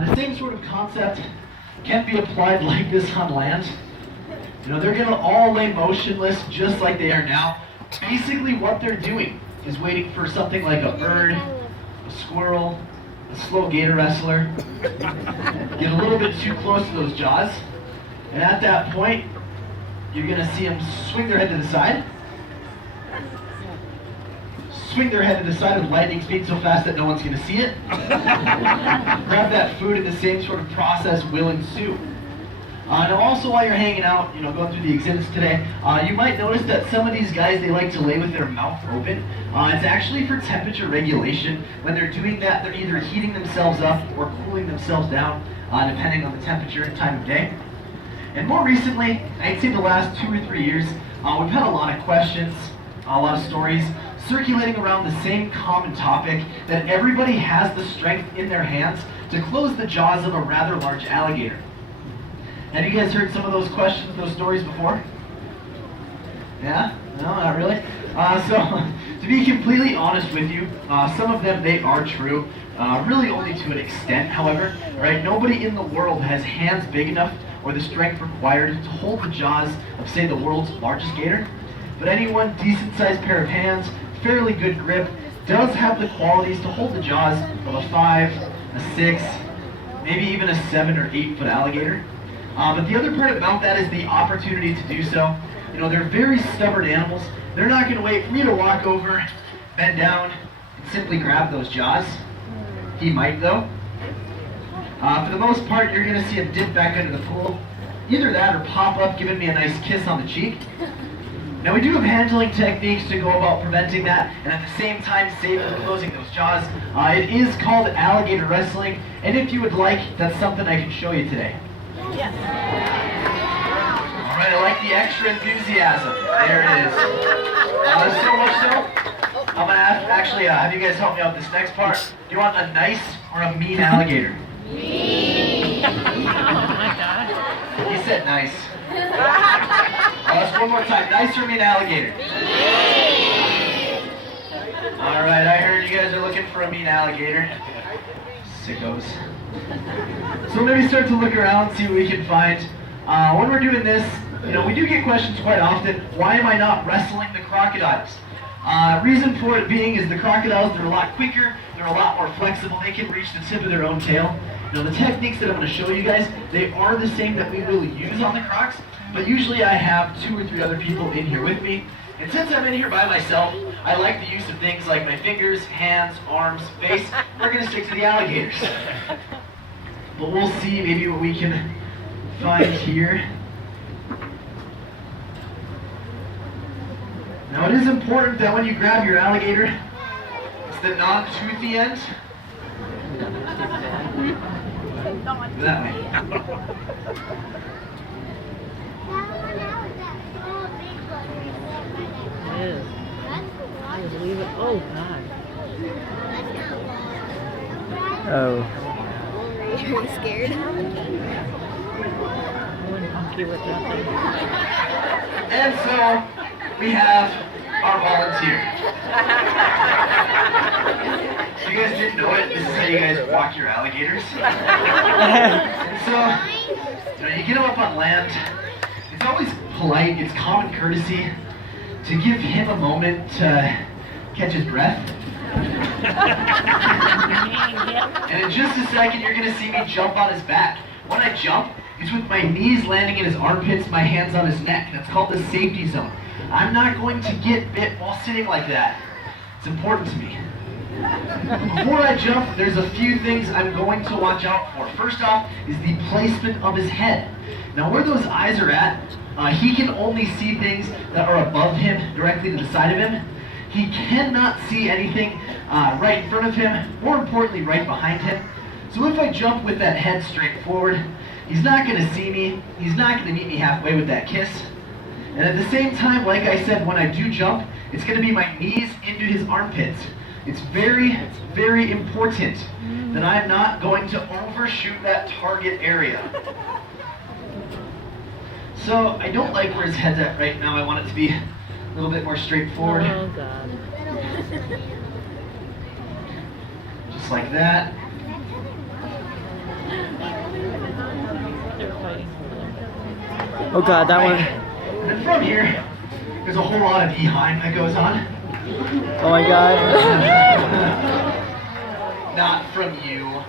The same sort of concept can be applied like this on land. They're gonna all lay motionless just like they are now. Basically what they're doing is waiting for something like a bird, a squirrel, a slow gator wrestler, get a little bit too close to those jaws, and at that point, you're gonna see them swing their head to the side, with lightning speed so fast that no one's gonna see it. Grab that food, and the same sort of process will ensue. Now also while you're hanging out, going through the exhibits today, you might notice that some of these guys, they like to lay with their mouth open. It's actually for temperature regulation. When they're doing that, they're either heating themselves up or cooling themselves down, depending on the temperature and time of day. And more recently, I'd say the last 2 or 3 years, we've had a lot of questions, a lot of stories circulating around the same common topic, that everybody has the strength in their hands to close the jaws of a rather large alligator. Have you guys heard some of those questions, those stories before? Yeah? No, not really? So, to be completely honest with you, some of them, they are true, really only to an extent, however. Right? Nobody in the world has hands big enough or the strength required to hold the jaws of, say, the world's largest gator. But any one decent-sized pair of hands, fairly good grip, does have the qualities to hold the jaws of a 5, a 6, maybe even a 7 or 8 foot alligator. But the other part about that is the opportunity to do so. They're very stubborn animals. They're not going to wait for you to walk over, bend down, and simply grab those jaws. He might, though. For the most part, you're going to see him dip back into the pool. Either that or pop up, giving me a nice kiss on the cheek. Now, we do have handling techniques to go about preventing that, and at the same time safely closing those jaws. It is called alligator wrestling, and if you would like, that's something I can show you today. Yes. All right, I like the extra enthusiasm. There it is. So much so, I'm gonna actually have you guys help me out with this next part. Do you want a nice or a mean alligator? Mean. He said nice. Let's one more time. Nice or mean alligator? Mean. All right, I heard you guys are looking for a mean alligator. Sickos. So maybe start to look around, see what we can find. When we're doing this, we do get questions quite often. Why am I not wrestling the crocodiles? Reason for it being is the crocodiles, they're a lot quicker, they're a lot more flexible, they can reach the tip of their own tail. Now the techniques that I'm going to show you guys, they are the same that we will use on the crocs, but usually I have 2 or 3 other people in here with me. And since I'm in here by myself, I like the use of things like my fingers, hands, arms, face. We're going to stick to the alligators. But we'll see maybe what we can find here. Now it is important that when you grab your alligator, it's the non-toothy end. That way. Leave it. Oh God. Oh. Are you scared? I wouldn't monkey with nothing. And so we have our volunteer. If you guys didn't know it, this is how you guys walk your alligators. And so, you get him up on land. It's always polite, it's common courtesy to give him a moment to catch his breath. And in just a second, you're going to see me jump on his back. When I jump, it's with my knees landing in his armpits, my hands on his neck. That's called the safety zone. I'm not going to get bit while sitting like that. It's important to me. Before I jump, there's a few things I'm going to watch out for. First off is the placement of his head. Now where those eyes are at, he can only see things that are above him, directly to the side of him. He cannot see anything right in front of him, more importantly, right behind him. So if I jump with that head straight forward, he's not going to see me. He's not going to meet me halfway with that kiss. And at the same time, like I said, when I do jump, it's going to be my knees into his armpits. It's very, very important that I'm not going to overshoot that target area. So I don't like where his head's at right now. I want it to be a little bit more straightforward. Oh God. Just like that. Oh god, that one. And then from here, there's a whole lot of e-heim that goes on. Oh my god. Not from you.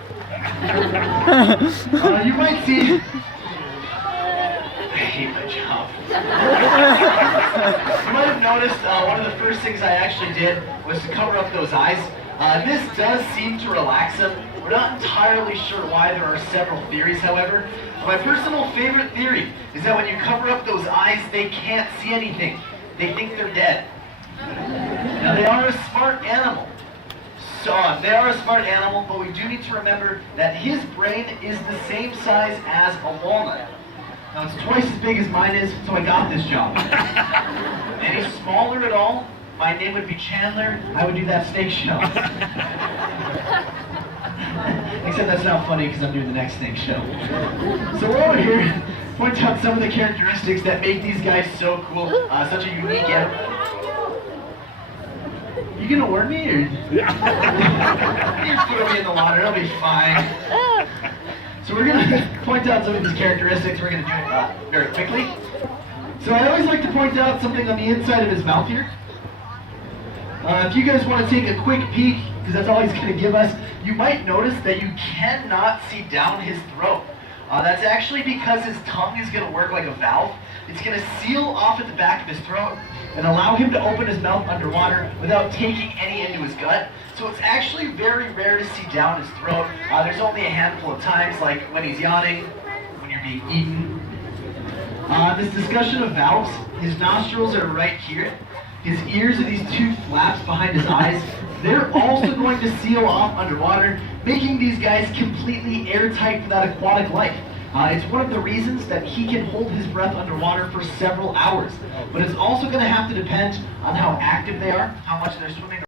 You might see. I hate my job. You might have noticed one of the first things I actually did was to cover up those eyes. This does seem to relax them. We're not entirely sure why. There are several theories, however. My personal favorite theory is that when you cover up those eyes, they can't see anything. They think they're dead. Now, they are a smart animal. They are a smart animal, but we do need to remember that his brain is the same size as a walnut. Now, it's twice as big as mine is, so I got this job. Any smaller at all, my name would be Chandler. I would do that steak show. Except that's not funny because I'm doing the next steak show. So we're over here to point out some of the characteristics that make these guys so cool, such a unique animal. You gonna warn me, or? You just put me in the water, it'll be fine. So we're gonna point out some of these characteristics. We're gonna do it very quickly. So I always like to point out something on the inside of his mouth here. If you guys want to take a quick peek, because that's all he's gonna give us, you might notice that you cannot see down his throat. That's actually because his tongue is gonna work like a valve. It's gonna seal off at the back of his throat and allow him to open his mouth underwater without taking any into his gut. So it's actually very rare to see down his throat. There's only a handful of times, like when he's yawning, when you're being eaten. This discussion of valves, his nostrils are right here. His ears are these two flaps behind his eyes. They're also going to seal off underwater, making these guys completely airtight for that aquatic life. It's one of the reasons that he can hold his breath underwater for several hours. But it's also going to have to depend on how active they are, how much they're swimming